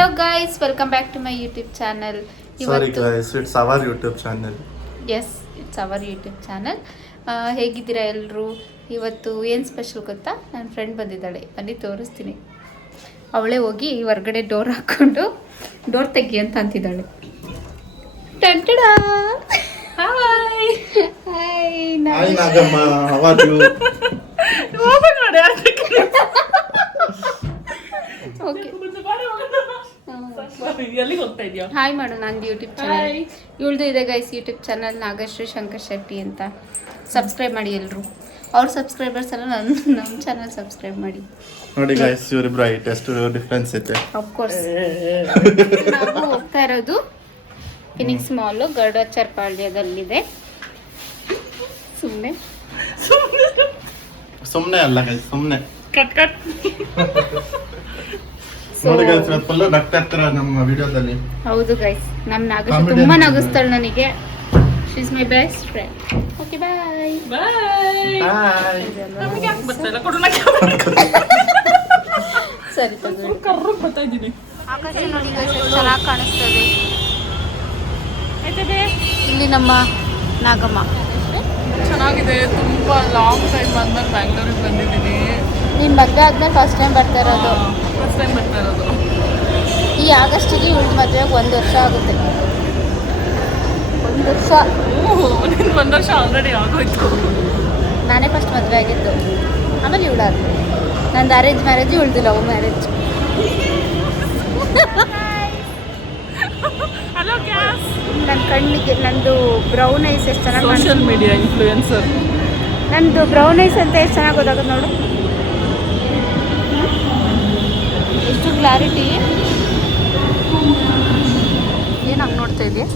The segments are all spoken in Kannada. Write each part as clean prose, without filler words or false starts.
Hello guys, welcome back to my YouTube channel. Sorry guys, it's our YouTube channel. Yes, it's our YouTube channel. ಹೇಗಿದ್ದೀರಾ ಎಲ್ಲರೂ? ಇವತ್ತು ಏನು ಸ್ಪೆಷಲ್ ಗೊತ್ತಾ? ನನ್ನ ಫ್ರೆಂಡ್ ಬಂದಿದ್ದಾಳೆ, ಬನ್ನಿ ತೋರಿಸ್ತೀನಿ. ಅವಳೇ ಹೋಗಿ ಹೊರಗಡೆ ಡೋರ್ ಹಾಕ್ಕೊಂಡು ಡೋರ್ ತೆಗಿ ಅಂತ ಅಂತಿದ್ದಾಳೆ. ಟಂಟಡ hi hi Nagamma, how are you? Okay hi ಮಾಡು. ನಂದು ಯೂಟ್ಯೂಬ್ ಚಾನಲ್ ಇವಳ್ದು ಇದೆ guys. YouTube channel Nagashree Shankar Shetty ಅಂತ. ಸಬ್ಸ್ಕ್ರೈಬ್ ಮಾಡಿ ಎಲ್ಲರೂ. ಅವ್ರ ಸಬ್ಸ್ಕ್ರೈಬರ್ಸ್ ಎಲ್ಲ ನಮ್ಮ ಚಾನಲ್ ಸಬ್ಸ್ಕ್ರೈಬ್ ಮಾಡಿ. ನೋಡಿ ಗೈಸ್, ಇವರಿಬ್ರು ಎಷ್ಟು ಡಿಫ್ರೆನ್ಸ್ ಇದೆ. ಅಫ್ಕೋರ್ಸ್ ನಾವು ಹೋಗ್ತಾ ಇರೋದು ಫಿನಿಕ್ಸ್ ಮಾಲು ಗರುಡಾಚಾರ್ಪಾಳ್ಯದಲ್ಲಿದೆ. ಸುಮ್ಮನೆ ಅಲ್ಲ ಗೈಸ್, ಸುಮ್ಮನೆ ಕಟ್ ಕಟ್ ನೋಡಿ ಗೈಸ್, ಫುಲ್ ನಗ್ತಾ ಇರ್ತಾರ ನಮ್ಮ ವಿಡಿಯೋದಲ್ಲಿ. ಹೌದು ಗೈಸ್, ನಮ್ಮ ನಾಗಶ್ರೀ ತುಂಬಾ ನಗಿಸ್ತಾಳೆ ನನಗೆ. She is my best friend. Okay bye bye. ಸರಿ ತಗೊಳ್ಳಿ. ಆಕಾಶ ನೋಡಿ ಗೈಸ್, ಚೆನ್ನಾಗಿ ಕಾಣಿಸ್ತದೆ. ಇಲ್ಲಿ ನಮ್ಮ ನಾಗಮ್ಮ ಚೆನ್ನಾಗಿದೆ. ತುಂಬ ಲಾಂಗ್ ಟೈಮ್ ಬಂದ್ಮೇಲೆ ಬ್ಯಾಂಗ್ಳೂರಿಗೆ ಬಂದಿದ್ದೀನಿ. ನೀನು ಮದುವೆ ಆದ್ಮೇಲೆ ಫಸ್ಟ್ ಟೈಮ್ ಬರ್ತಾ ಇರೋದು. ಫಸ್ಟ್ ಟೈಮ್ ಬರ್ತಾ ಇರೋದು. ಈ ಆಗಸ್ಟಿಗೆ ಇವಳು ಮದುವೆಗೆ 1 ವರ್ಷ ಆಗುತ್ತೆ. 1 ವರ್ಷ. ನಿನ್ನ 1 ವರ್ಷ ಆಲ್ರೆಡಿ ಆಗೋಯ್ತು. ನಾನೇ ಫಸ್ಟ್ ಮದುವೆ ಆಗಿದ್ದು, ಆಮೇಲೆ ಇವಳಾದ್ರು. ನಂದು ಅರೇಂಜ್ ಮ್ಯಾರೇಜ್, ಇವಳ್ದು ಲವ್ ಮ್ಯಾರೇಜ್. Hello guys. ನನ್ನ ಕಣ್ಣಿಗೆ ನಂದು ಬ್ರೌನ್ ಐಸ್ ಎಷ್ಟು ಚೆನ್ನಾಗಿ ಸೋಷಿಯಲ್ ಮೀಡಿಯಾ ಇನ್ಫ್ಲೂಯೆನ್ಸರ್. ನಂದು ಬ್ರೌನ್ ಐಸ್ ಅಂತ ಎಷ್ಟು ಚೆನ್ನಾಗಿ ಗೊತ್ತಾಗೋದು ನೋಡು. ಎಷ್ಟು ಕ್ಲಾರಿಟಿ. ಏನು ಹಂಗೆ ನೋಡ್ತಾ ಇದೆಯಾ?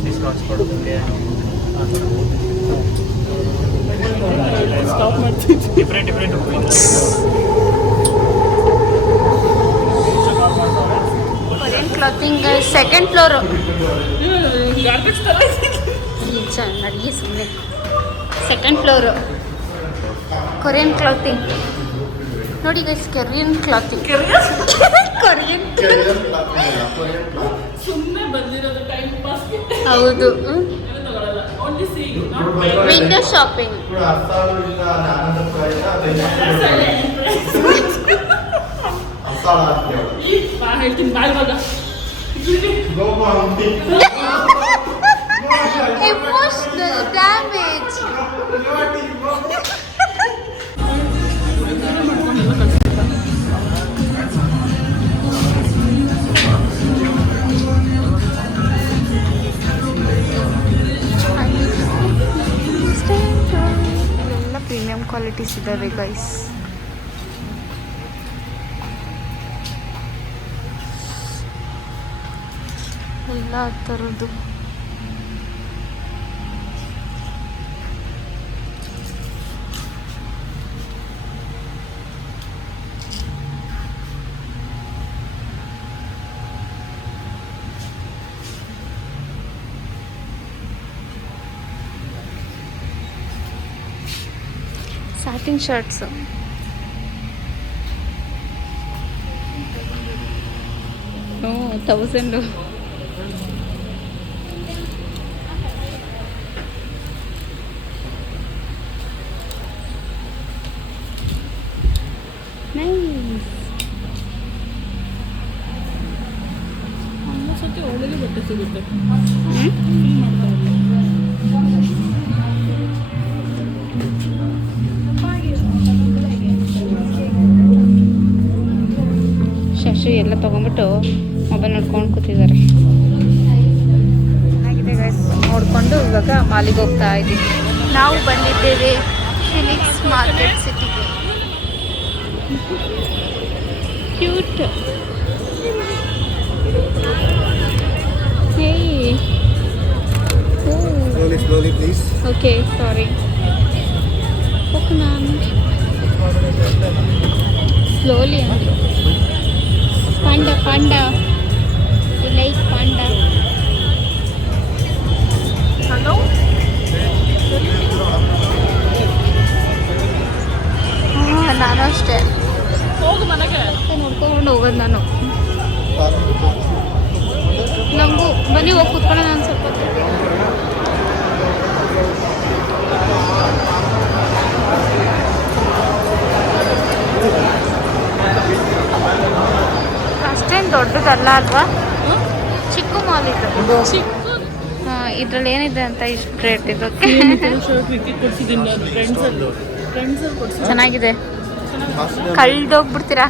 ಸ್ಟಾಪ್ ಮಾಡ್ತಿದ್ವಿ. Korean clothing second floor. Garbage ಥರ ಚೆನ್ನಾಗಿ ಸುಮ್ಮನೆ. ಸೆಕೆಂಡ್ ಫ್ಲೋರು ಕೊರಿಯನ್ ಕ್ಲಾತಿಂಗ್ ನೋಡಿ ಗೈಸ್. ಕೊರಿಯನ್ ಕ್ಲಾತಿಂಗ್ ಕೊರಿಯನ್ ಸುಮ್ಮನೆ ಬಂದಿರೋದು ಟೈಮ್ ಪಾಸ್. ಹೌದು. ತಗೊಳ್ಳಲ್ಲ. Only see window shopping. ಹೇಳ್ತೀನಿ ಬಾಯ್ ಇವಾಗ. Emotional damage. ಎಲ್ಲ ಪ್ರೀಮಿಯಂ ಕ್ವಾಲಿಟೀಸ್ ಇದ್ದಾವೆ ಗೈಸ್. ಎಲ್ಲ ಥರದ್ದು. Satin shirts. ನೋ 1000. ಸತಿ ಒಳ್ಳೆ ಬಟ್ಟೆ ಸಿಗುತ್ತೆ. ಶಶಿ ಎಲ್ಲ ತೊಗೊಂಡ್ಬಿಟ್ಟು ಮೊಬೈಲ್ ನೋಡ್ಕೊಂಡು ಕೂತಿದ್ದಾರೆ. ಚೆನ್ನಾಗಿದೆ ಗೈಸ್. ನೋಡಿಕೊಂಡು ಇವಾಗ ಮಾಲಿಗೆ ಹೋಗ್ತಾ ಇದ್ದೀವಿ. ನಾವು ಬಂದಿದ್ದೇವೆ ಫಿನಿಕ್ಸ್ ಮಾರ್ಕೆಟ್ ಸಿಟಿಗೆ. Cute. Hey Slowly please. Okay sorry. Okay ma'am. Slowly ಅಂದರು. Panda panda like panda. Hello. ಹಾಂ, ನಾನು ಅಷ್ಟೇ. ಹೋಗು ಮನೆಗೆ. ನೋಡ್ಕೊಂಡು ಹೋಗೋದು ನಾನು. ಬನ್ನಿ ಹೋಗಿ ಕೂತ್ಕೊಳ್ಳೋಣ ಒಂದು ಸ್ವಲ್ಪ ಹೊತ್ತು. ಅಷ್ಟೇನು ದೊಡ್ಡದಲ್ಲ ಅಲ್ವಾ, ಚಿಕ್ಕ ಮಾಲ್ ಇದು. ಇದ್ರಲ್ಲಿ ಏನಿದೆ ಅಂತ ಇಷ್ಟು ರೇಟ್ ಇದಕ್ಕೆ? ಚೆನ್ನಾಗಿದೆ. ಕಳ್ದೋಗ್ಬಿಡ್ತೀರಾ?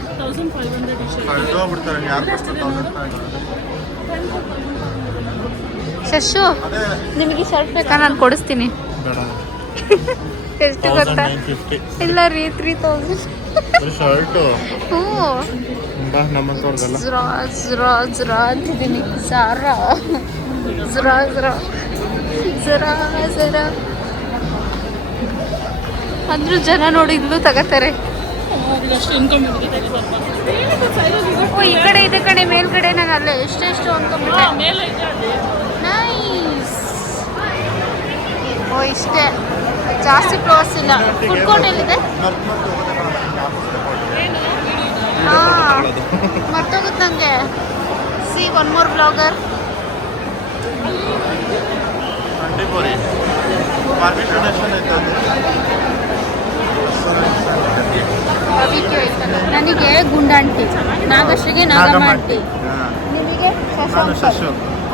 ಶಶು, ನಿಮಗೆ ಶರ್ಟ್ ಬೇಕಾ? ನಾನು ಕೊಡಿಸ್ತೀನಿ. ಎಷ್ಟು ಗೊತ್ತಾ? ಇಲ್ಲ ರೀ, 3000. ಹ್ಞೂ, ಜರಾ ಅಂತಿದ್ದೀನಿ. ಜರಾ ಅಂದ್ರೂ ಜನ ನೋಡಿ ಇಲ್ಲೂ ತಗೋತಾರೆ. ಓ, ಈ ಕಡೆ ಇದೆ ಕಡೆ, ಮೇಲ್ಗಡೆ. ನಾನು ಅಲ್ಲೇ ಎಷ್ಟೆಷ್ಟು ಅನ್ಕೊಂಡ್ಬಿಟ್ಟೆ. ನೈಸ್. ಓ, ಇಷ್ಟೇ, ಜಾಸ್ತಿ ಫ್ಲೋರ್ಸ್ ಇಲ್ಲ. ಫುಡ್ ಕೋರ್ಟ್ ಎಲ್ಲಿದೆ? ಹಾಂ, ಮರ್ತೋಗುತ್ತೆ ನನಗೆ. C one more blogger. ನನಗೆ ಗುಂಡಾಂಟಿ, ನಾಗಶ್ರೀಗೆ ನಾಗಮಾಂಟಿ, ನಿಮಗೆ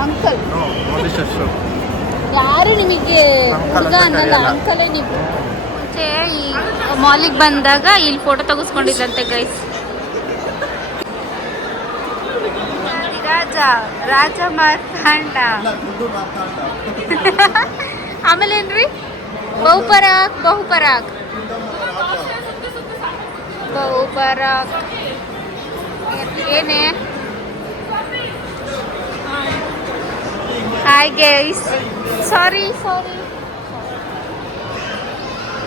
ಅಂಕಲ್. ಯಾರು ನಿಮಗೆ ಹುಡುಗ ಅನ್ನಲ್ಲ, ಅಂಕಲೇ ನೀವು. ಮುಂಚೆ ಈ ಮಾಲಿಗೆ ಬಂದಾಗ ಇಲ್ಲಿ ಫೋಟೋ ತೆಗೆಸ್ಕೊಂಡಿದ್ದಂತೆ ಗೈಸ್. ರಾಜ ಮಾರ್ತಾಂಡ. ಆಮೇಲೆ ಏನ್ರಿ? ಬಹುಪರಾಗ್. ಏನೇ? ಹಾಯ್ ಗೈಸ್, ಸಾರಿ.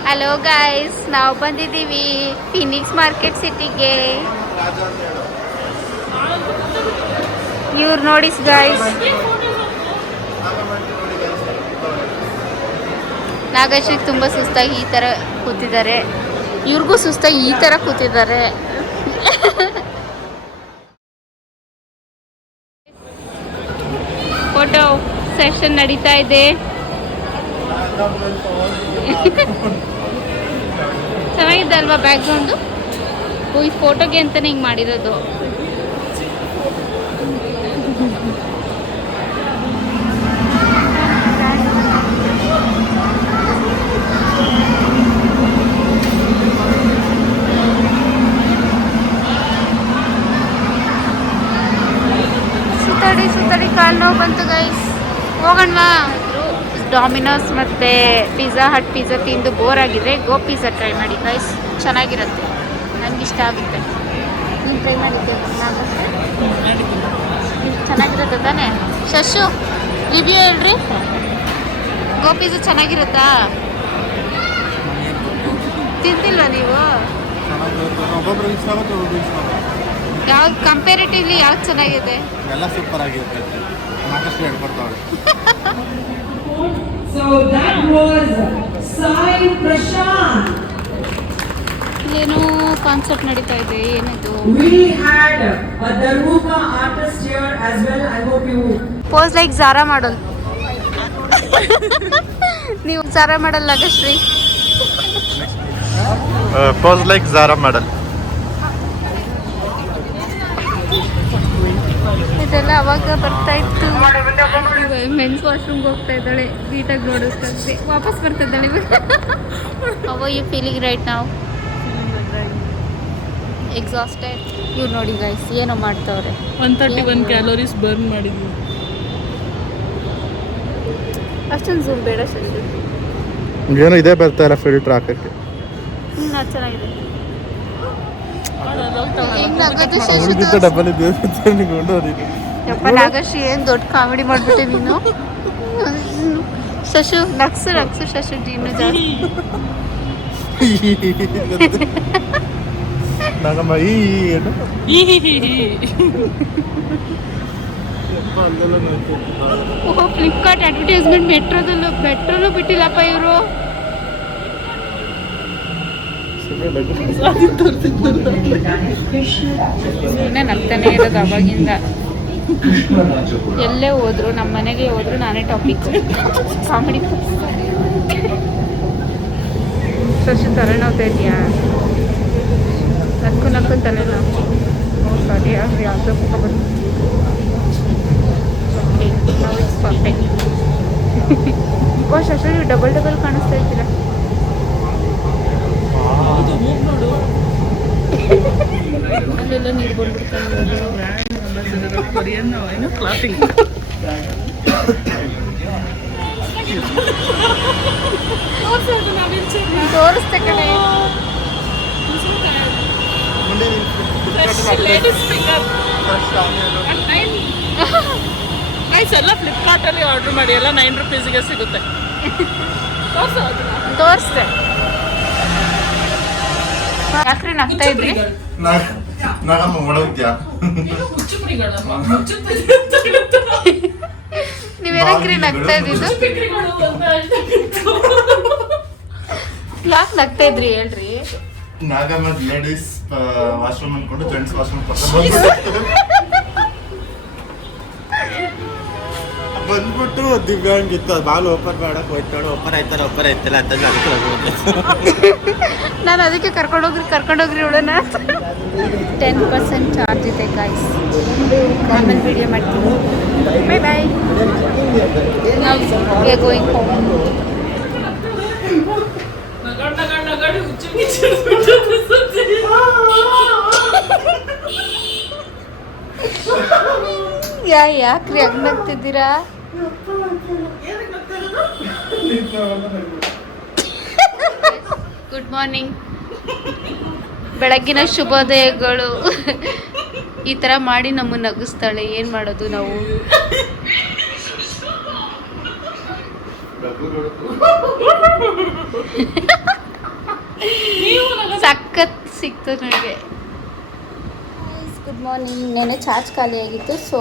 ಹಲೋ ಗೈಸ್, ನಾವು ಬಂದಿದ್ದೀವಿ ಫಿನಿಕ್ಸ್ ಮಾರ್ಕೆಟ್ ಸಿಟಿಗೆ. ಇವ್ರು ನೋಡಿ ಗೈಸ್, ನಾಗಶ್ರೀಗೆ ತುಂಬ ಸುಸ್ತಾಗಿ ಈ ಥರ ಕೂತಿದ್ದಾರೆ. ಇವ್ರಿಗೂ ಸುಸ್ತಾಗಿ ಈ ಥರ ಕೂತಿದ್ದಾರೆ. ಫೋಟೋ ಸೆಷನ್ ನಡೀತಾ ಇದೆ. ಚೆನ್ನಾಗಿದೆ ಅಲ್ವಾ ಬ್ಯಾಕ್ಗ್ರೌಂಡು? ಈ ಫೋಟೋಗೆ ಅಂತಲೇ ಹಿಂಗೆ ಮಾಡಿರೋದು. ಸುತ್ತಡಿ ಕಾಲು ನೋವು ಬಂತು ಗೈಸ್. ಹೋಗೋಣವಾ? ಡಾಮಿನೋಸ್ ಮತ್ತು ಪಿಜ್ಜಾ ಹಟ್ ಪಿಜ್ಜಾ ತಿಂದು ಬೋರ್ ಆಗಿದೆ. ಗೋ ಪಿಜ್ಜಾ ಟ್ರೈ ಮಾಡಿ ಗೈಸ್, ಚೆನ್ನಾಗಿರುತ್ತೆ, ನನಗಿಷ್ಟ ಆಗುತ್ತೆ. ನೀನು ಟ್ರೈ ಮಾಡಿದ್ದೆ? ಚೆನ್ನಾಗಿರುತ್ತೆ ತಾನೇ? ಶಶು, ರಿವ್ಯೂ ಹೇಳ್ರಿ. ಗೋ ಪಿಜ್ಜಾ ಚೆನ್ನಾಗಿರುತ್ತಾ? ತಿಂತಿಲ್ವಾ ನೀವು? ಯಾವ್ದು ಕಂಪೇರಿಟಿವ್ಲಿ ಯಾವ್ದು ಚೆನ್ನಾಗಿದೆ? ಎಲ್ಲ ಸೂಪರ್ ಆಗಿರುತ್ತೆ. ನಾಗಶ್ರೀ ಹೇಳ್ಕೊಡ್ತಾಳೆ. So that was Sai Prashant. ಏನೋ ಕಾನ್ಸೆಪ್ಟ್ ನಡೀತಾ ಇದೆ. ಏನದು? We had a Darbuka artist here as well. I hope you pose like Zara model. ನೀವು Zara model Nagashree? Pose like Zara model. ಇದೆಲ್ಲ ಅವಾಗ ಬರ್ತಾ ಇತ್ತು. ಮೆನ್ಸ್ ವಾಶ್ರೂಮ್ಗೆ ಹೋಗ್ತಾ ಇದ್ದಾಳೆ, ನೀಟಾಗಿ ನೋಡಿಸ್ತಾ ಇದ್ದೆ. ವಾಪಸ್ ಬರ್ತಾ ಇದ್ದಾಳೆ. ಹೌ ಯು ಫೀಲಿಂಗ್ ರೈಟ್ ನಾವು? ಎಕ್ಸಾಸ್ಟೆಡ್. ಇವ್ರು ನೋಡಿ ಗೈಸ್ ಏನೋ ಮಾಡ್ತಾವ್ರೆ. 131 ಕ್ಯಾಲೋರೀಸ್ ಬರ್ನ್ ಮಾಡಿದ್ವಿ. ಅಷ್ಟೊಂದು ಝೂಮ್ ಬೇಡ ಶಶಿ. ಏನೋ ಇದೇ ಬರ್ತಾ ಇಲ್ಲ ಫಿಲ್ಟರ್ ಹಾಕಕ್ಕೆ. ಅದು ಚೆನ್ನಾಗಿದೆ. ಡಬ್ಬಲ್ ಯಪ್ಪ ನಾಗಶ್ರೀ, ಏನು ದೊಡ್ಡ ಕಾಮಿಡಿ ಮಾಡ್ಬಿಟ್ಟೆ ನೀನು. ಶಶು ನಕ್ಸು ಶಶು ಜೀನು ಜಾಸ್ತಿ. ಓಹೋ, ಫ್ಲಿಪ್ಕಾರ್ಟ್ ಅಡ್ವರ್ಟೈಸ್ಮೆಂಟ್ ಮೆಟ್ರೋದಲ್ಲೂ ಬಿಟ್ಟಿಲ್ಲಪ್ಪ ಇವರು. ಸುಮ್ಮನೆ ನಗ್ತಾನೆ ಇರೋದು ಅವಾಗಿಂದ. ಎಲ್ಲೇ ಹೋದ್ರು ನಮ್ಮ ಮನೆಗೆ ಹೋದ್ರು ನಾನೇ ಟಾಪಿಕ್ ಕಾಮಿಡಿ. ಶಶಿ ತಲೆನೋವ್ತಾ ಇದೆಯಾ? ನಕ್ಕು ನಕ್ಕು ತಲೆನೋವು. ಸಾರಿ ಯಾವುದೋ ಪಕ್ಕ ಬಂದು. Okay now it's perfect. Oh Shashi ನೀವು ಡಬಲ್ ಕಾಣಿಸ್ತಾ ಇದ್ದೀರಾ. ಅಲ್ಲೆಲ್ಲ ನೀರು ಬಂದ್ಬಿಡ್ತಾನೆ. ತೋರಿಸ್ತೆ ಕಡೆ. ಐಸ್ ಎಲ್ಲ ಫ್ಲಿಪ್ಕಾರ್ಟಲ್ಲಿ ಆರ್ಡರ್ ಮಾಡಿ, ಎಲ್ಲ 9 ರೂಪೀಸ್ಗೆ ಸಿಗುತ್ತೆ. ತೋರಿಸ್ತೆ. ಯಾಕ್ರಿ ನಗ್ತಾ ಇದ್ರಿ? ನಾಗಮ್ಮ ಮಾಡೋದ್ಯಾ? ನೀವೇನಕ್ರಿ ನಗ್ತಾ ಇದ್ದಿದ್ದು? ಯಾಕೆ ನಗ್ತಾ ಇದ್ರಿ ಹೇಳ್ರಿ? ನಾಗಮ್ಮ ಲೇಡೀಸ್ ವಾಶ್ರೂಮ್ ಅನ್ಕೊಂಡು ಜೆಂಟ್ಸ್ ವಾಶ್ರೂಮ್ ಬಂದ್ಬಿಟ್ಟು ದಿವ್ಯಾಂಗ್ ಇತ್ತು, ಬಾಲ್ ಓಪನ್ ಮಾಡಕ್ ಹೊಟ್ಟೋಡು ಓಪನ್ ಆಯ್ತಲ್ಲ ಅಂತ ನಾನು ಅದಕ್ಕೆ ಕರ್ಕೊಂಡೋಗ್ರಿ ಉಡೋಣ. 10% ಚಾರ್ಜ್ ಇದೆ ಗಾಯ್ಸ್. ಆಮೇಲೆ ವಿಡಿಯೋ ಮಾಡ್ತೀನಿ. Bye bye. ನಾವು ವಿ ಆರ್ ಗೋಯಿಂಗ್ ಹೋಮ್. ಯಾಕ್ರಿ ಹಂಗ್ ನಗ್ತಿದ್ದೀರಾ? ಗುಡ್ ಮಾರ್ನಿಂಗ್, ಬೆಳಗ್ಗಿನ ಶುಭೋದಯಗಳು. ಈ ಥರ ಮಾಡಿ ನಮ್ಮನ್ನು ನಗಿಸ್ತಾಳೆ. ಏನು ಮಾಡೋದು ನಾವು? ಸಖತ್ ಸಿಕ್ತು ನನಗೆ. Good morning. ನೆನೆ ಚಾರ್ಜ್ ಖಾಲಿ ಆಗಿತ್ತು, ಸೊ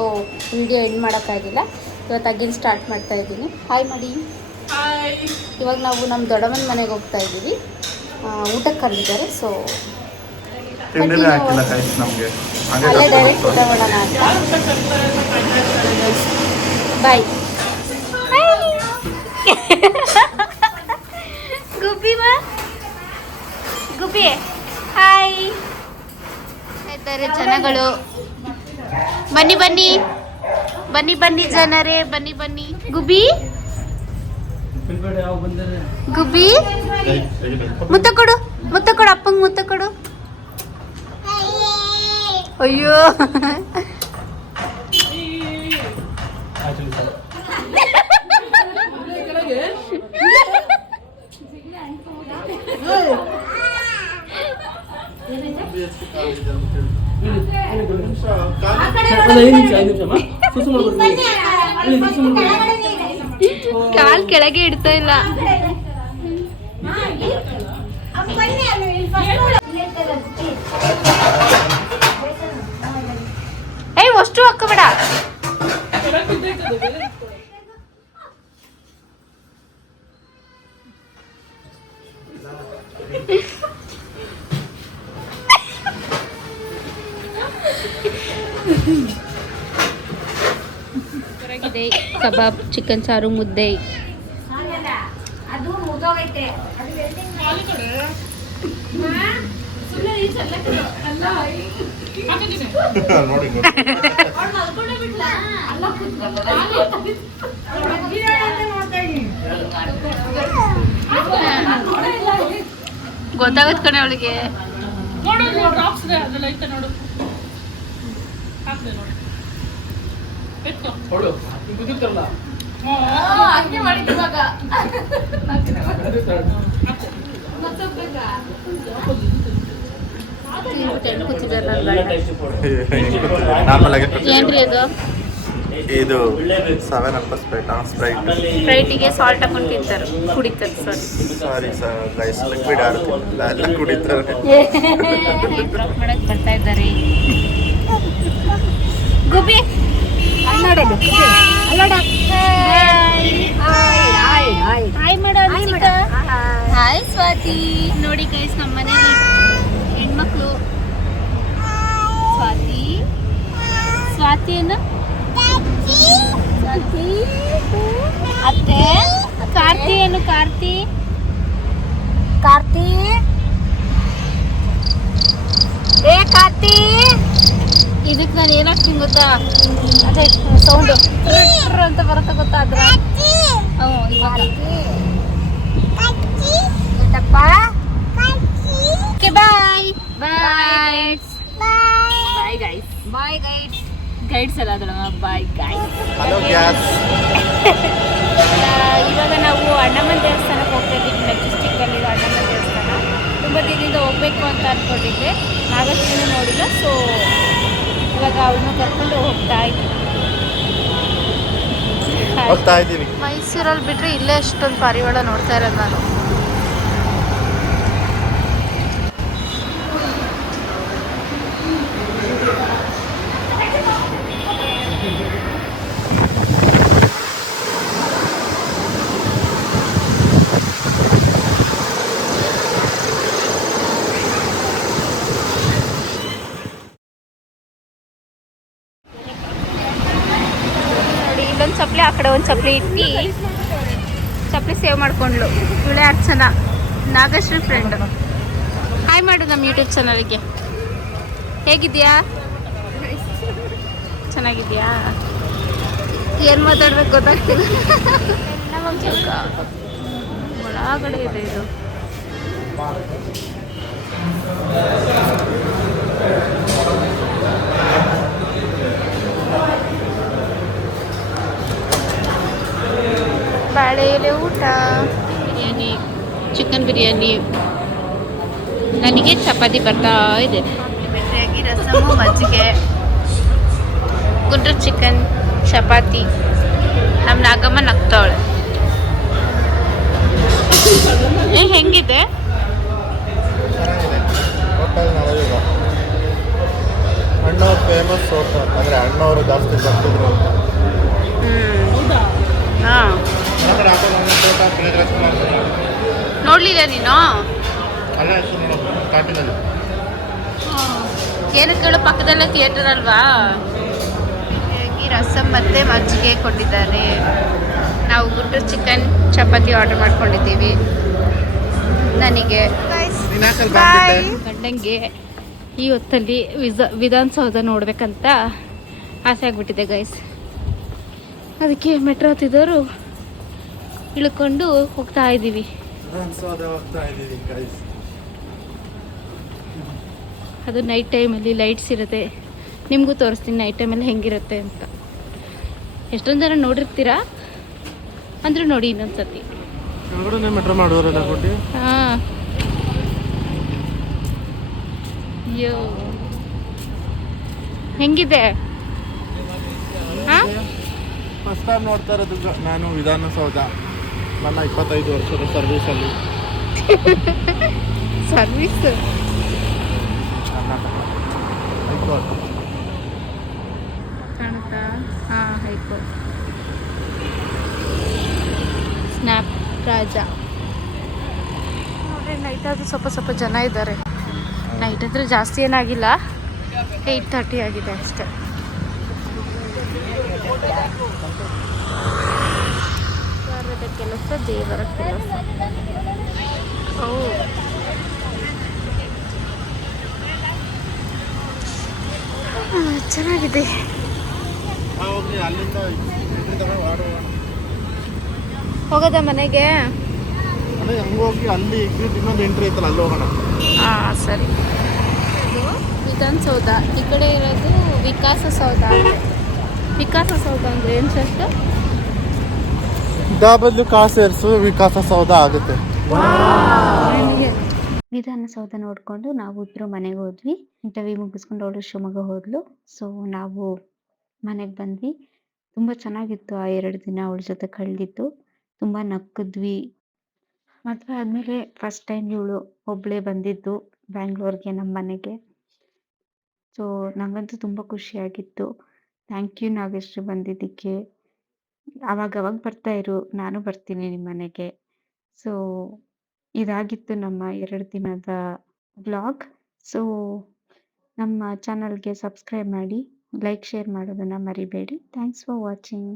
ವಿಡಿಯೋ ಎಂಡ್ ಮಾಡೋಕ್ಕಾಗಿಲ್ಲ. ಇವತ್ತು ಅಗೇನ್ ಸ್ಟಾರ್ಟ್ ಮಾಡ್ತಾ ಇದ್ದೀನಿ. ಹಾಯ್ ಮಾಡಿ. ಇವಾಗ ನಾವು ನಮ್ಮ ದೊಡ್ಡಮ್ಮನ ಮನೆಗೆ ಹೋಗ್ತಾ ಇದ್ದೀವಿ. ಊಟಕ್ಕೆ ಕರೆದಿದ್ದಾರೆ, ಸೊ ಅಲ್ಲೇ ಡೈರೆಕ್ಟ್ ಊಟ ಮಾಡೋಣ ಅಂತ. ಬಾಯ್. ಗುಬ್ಬಿ ಗುಬ್ಬಿ ಹಾಯ್ ಇದ್ದಾರೆ ಜನಗಳು. ಬನ್ನಿ ಬನ್ನಿ ಬನ್ನಿ ಬನ್ನಿ ಜನರೇ, ಬನ್ನಿ ಬನ್ನಿ. ಗುಬ್ಬಿ ಗುಬ್ಬಿ ಮುತ್ತ ಕೊಡು, ಅಪ್ಪಂಗೆ ಮುತ್ತ ಕೊಡು. ಅಯ್ಯೋ ಕಾಲ್ ಕೆಳಗೆ ಇಡ್ತಾ ಇಲ್ಲ. ಏಯ್ ಅಷ್ಟು ಹಾಕಬೇಡ. ಕಬಾಬ್, ಚಿಕನ್ ಸಾರು, ಮುದ್ದೆ. ನೋಡಿ ಗೊತ್ತಾಗತ್ ಕಣೆ ಅವಳಿಗೆ. ಏನ್ರಿ ಅದು? ಇದು 7 ಸ್ಪ್ರೈಟಿಗೆ ಸಾಲ್ಟ್ ಹಾಕೊಂಡು ತಿಂತಾರೆ, ಕುಡಿತಾರೆ. ಸಾರಿ ಗೈಸ್, ಲಿಕ್ವಿಡ್ ಎಲ್ಲ ಕುಡಿತಾರೆ. ಬ್ಲಾಕ್ ಮಾಡಕ್ ಬರ್ತಾ ಇದ್ದಾರೆ. ಗುಬ್ಬಿ ಹಾಯ್ ಸ್ವಾತಿ. ನೋಡಿ ಗೈಸ್, ನಮ್ಮ ಮನೇಲಿ ಹೆಣ್ಮಕ್ಳು ಸ್ವಾತಿಯನ್ನು ಅತ್ತೆ ಕಾರ್ತಿ ಏನು ಕಾರ್ತಿ ಕಾರ್ತಿ ಏ ಕಾರ್ತಿ ಇದಕ್ಕೆ ನಾನು ಏನಾಗ್ತೀನಿ ಗೊತ್ತಾ ಅದೇ ಸೌಂಡು ಅಂತ ಬರುತ್ತೆ ಗೊತ್ತಾ ಅದ್ರ okay bye bye bye guys bye guys guides ಎಲ್ಲ ಅದಲ್ಲ ಬಾಯ್ ಗೈಸ್ ಹಲೋ ಗ್ಯಾಸ್. ಇವಾಗ ನಾವು ಅಣ್ಣಮ್ಮನ ದೇವಸ್ಥಾನಕ್ಕೆ ಹೋಗ್ತಾ ಇದ್ದೀವಿ. ಮೆಜೆಸ್ಟಿಕ್ಕಲ್ಲಿರೋ ಅಣ್ಣಮ್ಮನ ದೇವಸ್ಥಾನ ತುಂಬ ದಿನದಿಂದ ಹೋಗ್ಬೇಕು ಅಂತ ಅಂದ್ಕೊಂಡಿದ್ದೆ, ನಾಗಶ್ರೀನೂ ನೋಡಿಲ್ಲ. ಸೊ ಇವಾಗ ಅವಳನ್ನ ಕರ್ಕೊಂಡು ಹೋಗ್ತಾ ಇದ್ದೀವಿ. ಮೈಸೂರಲ್ಲಿ ಬಿಟ್ಟರೆ ಇಲ್ಲೇ ಅಷ್ಟೊಂದು ಪಾರಿವಾಳ ನೋಡ್ತಾ ಇರೋದು ನಾನು. ನೋಡಿ ಇಲ್ಲೊಂದು ಚಪ್ಪಲಿ, ಆ ಕಡೆ ಒಂದು ಚಪ್ಪಲಿ ಇಟ್ಟು ಚಪ್ಪಲಿ ಸೇವ್ ಮಾಡ್ಕೊಂಡ್ಲು. ಇವಳೆ ಅರ್ಚನಾ, ನಾಗಶ್ರೀ ಫ್ರೆಂಡ್. ಹಾಯ್ ಮಾಡು ನಮ್ಮ ಯೂಟ್ಯೂಬ್ ಚಾನಲ್ಗೆ. ಹೇಗಿದ್ಯಾ? ಚೆನ್ನಾಗಿದ್ಯಾ? ಏನು ಮಾತಾಡ್ಬೇಕು ಗೊತ್ತಾಗ್ತಿಲ್ಲ. ಒಳಗಡೆ ಇದೆ ಇದು. ಬಾಳೆ ಎಲೆ ಊಟ, ಬಿರಿಯಾನಿ, ಚಿಕನ್ ಬಿರಿಯಾನಿ. ನನಗೆ ಚಪಾತಿ ಬರ್ತಾ ಇದೆ. ರಸಮು, ಮಜ್ಜಿಗೆ, ಗುಂಡ್ರ ಚಿಕನ್, ಚಪಾತಿ. ನಮ್ಮ ನಾಗಮ್ಮ ನಗ್ತಾವಳೆ. ಹೆಂಗಿದೆ? ಹೋಟೆಲ್ ನವಯುಗ. ಅಣ್ಣವ್ರು ಫೇಮಸ್ ಹೋಟೆಲ್, ಅಂದರೆ ಅಣ್ಣವರು ಜಾಸ್ತಿ ಬರ್ತಿದ್ರು ಅಂತ. ಹಾಂ, ನೋಡ್ಲಿಲ್ಲ ನೀನು? ಅಲ್ಲ ಕಾಟಿನಲ್ಲಿ ಏನು ಕೇಳು, ಪಕ್ಕದಲ್ಲೇ ಥಿಯೇಟರ್ ಅಲ್ವಾ? ರಸಮ್ ಮತ್ತು ಮಜ್ಜಿಗೆ ಕೊಟ್ಟಿದ್ದಾರೆ. ನಾವು ಗುಂಟೂರು ಚಿಕನ್ ಚಪಾತಿ ಆರ್ಡರ್ ಮಾಡ್ಕೊಂಡಿದ್ದೀವಿ. ನನಗೆ ಗಂಡಂಗೆ ಈ ಹೊತ್ತಲ್ಲಿ ವಿಧಾನಸೌಧ ನೋಡ್ಬೇಕಂತ ಆಸೆ ಆಗ್ಬಿಟ್ಟಿದೆ ಗೈಸ್. ಅದಕ್ಕೆ ಮೆಟ್ರೋ ಹತ್ತಿದವರು ಇಳ್ಕೊಂಡು ಹೋಗ್ತಾ ಇದ್ದೀವಿ. ಅದು ನೈಟ್ ಟೈಮಲ್ಲಿ ಲೈಟ್ಸ್ ಇರುತ್ತೆ. ನಿಮಗೂ ತೋರಿಸ್ತೀನಿ ನೈಟ್ ಟೈಮಲ್ಲಿ ಹೆಂಗಿರುತ್ತೆ ಅಂತ. ಎಷ್ಟೊಂದು ಜನ ನೋಡಿರ್ತೀರಾ, ಅಂದರೂ ನೋಡಿ ಇನ್ನೊಂದ್ಸತಿ. ಮೆಟ್ರೋ ಮಾಡೋರಲ್ಲ ಕೊಟ್ಟು. ಹಾಂ, ಅಯ್ಯೋ ಹೆಂಗಿದೆ? ಹಾಂ, ಫಸ್ಟ್ ಟೈಮ್ ನೋಡ್ತಾ ಇರೋದು ನಾನು ವಿಧಾನಸೌಧ ನನ್ನ 25 ವರ್ಷದ ಸರ್ವೀಸಲ್ಲಿ. ಸರ್ವಿಸ್ ಹೈಕೋರ್ಟ್ ಕಾಣುತ್ತಾ? ಹಾಂ, ಹೈಕೋರ್ಟ್. ಸ್ನ್ಯಾಪ್ ರಾಜ ನೋಡ್ರಿ. ನೈಟ್ ಆದರೂ ಸ್ವಲ್ಪ ಜನ ಇದ್ದಾರೆ. ನೈಟ್ ಆದರೆ ಜಾಸ್ತಿ ಏನಾಗಿಲ್ಲ, 8:30 ಆಗಿದೆ ಅಷ್ಟೇ. ದೇವರದ ಕೆಲಸ, ದೇವರ ಕೆಲಸ. ಓ, ಚೆನ್ನಾಗಿದೆ. ಹೋಗೋದ ಮನೆಗೆ? ಅದೇ ಹಂಗೆ ಹೋಗಿ ಅಲ್ಲಿ ಇನ್ನೊಂದು ಎಂಟ್ರಿ ಐತಲ್ಲ, ಅಲ್ಲಿ ಹೋಗೋಣ. ಹಾಂ, ಸರಿ. ಇದು ವಿಧಾನಸೌಧ, ಈ ಕಡೆ ಇರೋದು ವಿಕಾಸಸೌಧ. ವಿಕಾಸಸೌಧ ಅಂದರೆ ಏನು ಸರ್? ಬದಲು ಕಾಸು ಸೇರಿಸು ವಿಕಾಸಸೌಧ ಆಗುತ್ತೆ. ವಿಧಾನಸೌಧ ನೋಡಿಕೊಂಡು ನಾವು ಇಬ್ಬರು ಮನೆಗೆ ಹೋದ್ವಿ. ಇಂಟರ್ವ್ಯೂ ಮುಗಿಸ್ಕೊಂಡು ಅವಳು ಶಿವಮೊಗ್ಗ ಹೋದ್ಲು. ಸೊ ನಾವು ಮನೆಗೆ ಬಂದ್ವಿ. ತುಂಬ ಚೆನ್ನಾಗಿತ್ತು ಆ 2 ದಿನ ಅವಳ ಜೊತೆ ಕಳೆದಿದ್ದು. ತುಂಬ ನಕ್ಕಿದ್ವಿ. ಮದುವೆ ಆದಮೇಲೆ ಫಸ್ಟ್ ಟೈಮ್ ಇವಳು ಒಬ್ಬಳೇ ಬಂದಿದ್ದು ಬ್ಯಾಂಗ್ಳೂರ್ಗೆ, ನಮ್ಮ ಮನೆಗೆ. ಸೊ ನನಗಂತೂ ತುಂಬ ಖುಷಿಯಾಗಿತ್ತು. ಥ್ಯಾಂಕ್ ಯು ನಾಗಶ್ರೀ ಬಂದಿದ್ದಕ್ಕೆ. ಆವಾಗವಾಗ ಬರ್ತಾ ಇರು, ನಾನು ಬರ್ತೀನಿ ನಿಮ್ಮ ಮನೆಗೆ. ಸೊ ಇದಾಗಿತ್ತು ನಮ್ಮ 2 ದಿನದ ವ್ಲಾಗ್. ಸೊ ನಮ್ಮ ಚಾನಲ್ಗೆ ಸಬ್ಸ್ಕ್ರೈಬ್ ಮಾಡಿ, ಲೈಕ್, ಶೇರ್ ಮಾಡೋದನ್ನು ಮರಿಬೇಡಿ. Thanks for watching.